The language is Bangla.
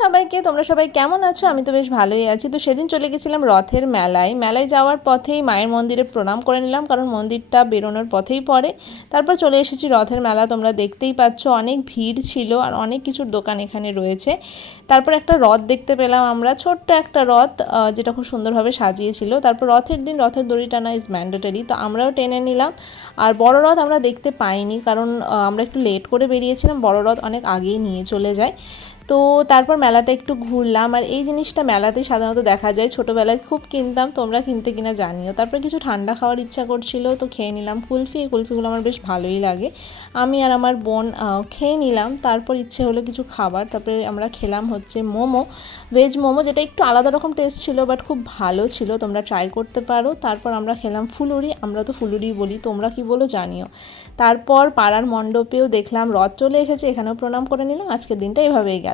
সবাইকে, তোমরা সবাই কেমন আছো? আমি তো বেশ ভালোই আছি। তো সেদিন চলে গেছিলাম রথের মেলায় যাওয়ার পথেই মায়ের মন্দিরে প্রণাম করে নিলাম, কারণ মন্দিরটা বেরোনোর পথেই পড়ে। তারপর চলে এসেছি রথের মেলা, তোমরা দেখতেই পাচ্ছ অনেক ভিড় ছিল আর অনেক কিছুর দোকান এখানে রয়েছে। তারপর একটা রথ দেখতে পেলাম আমরা, ছোট্ট একটা রথ, যেটা খুব সুন্দরভাবে সাজিয়েছিল। তারপর রথের দিন রথের দড়ি টানা ইজ ম্যান্ডেটরি, তো আমরাও টেনে নিলাম। আর বড় রথ আমরা দেখতে পাইনি, কারণ আমরা একটু লেট করে বেরিয়েছিলাম, বড় রথ অনেক আগেই নিয়ে চলে যায়। তো তারপর মেলাটা একটু ঘুরলাম, আর এই জিনিসটা মেলাতেই সাধারণত দেখা যায়, ছোটোবেলায় খুব কিনতাম, তোমরা কিনতে কিনা জানিও। তারপর কিছু ঠান্ডা খাওয়ার ইচ্ছা করছিল, তো খেয়ে নিলাম কুলফি। এই কুলফিগুলো আমার বেশ ভালোই লাগে, আমি আর আমার বোন খেয়ে নিলাম। তারপর ইচ্ছে হলো কিছু খাবার, তারপরে আমরা খেলাম হচ্ছে মোমো, ভেজ মোমো, যেটা একটু আলাদা রকম টেস্ট ছিল, বাট খুব ভালো ছিল, তোমরা ট্রাই করতে পারো। তারপর আমরা খেলাম ফুলুরি, আমরা তো ফুলুরি বলি, তোমরা কি বলো জানিও। তারপর পাড়ার মণ্ডপেও দেখলাম রথ চলে এসেছে, এখানেও প্রণাম করে নিলাম। আজকের দিনটা এভাবেই গেল।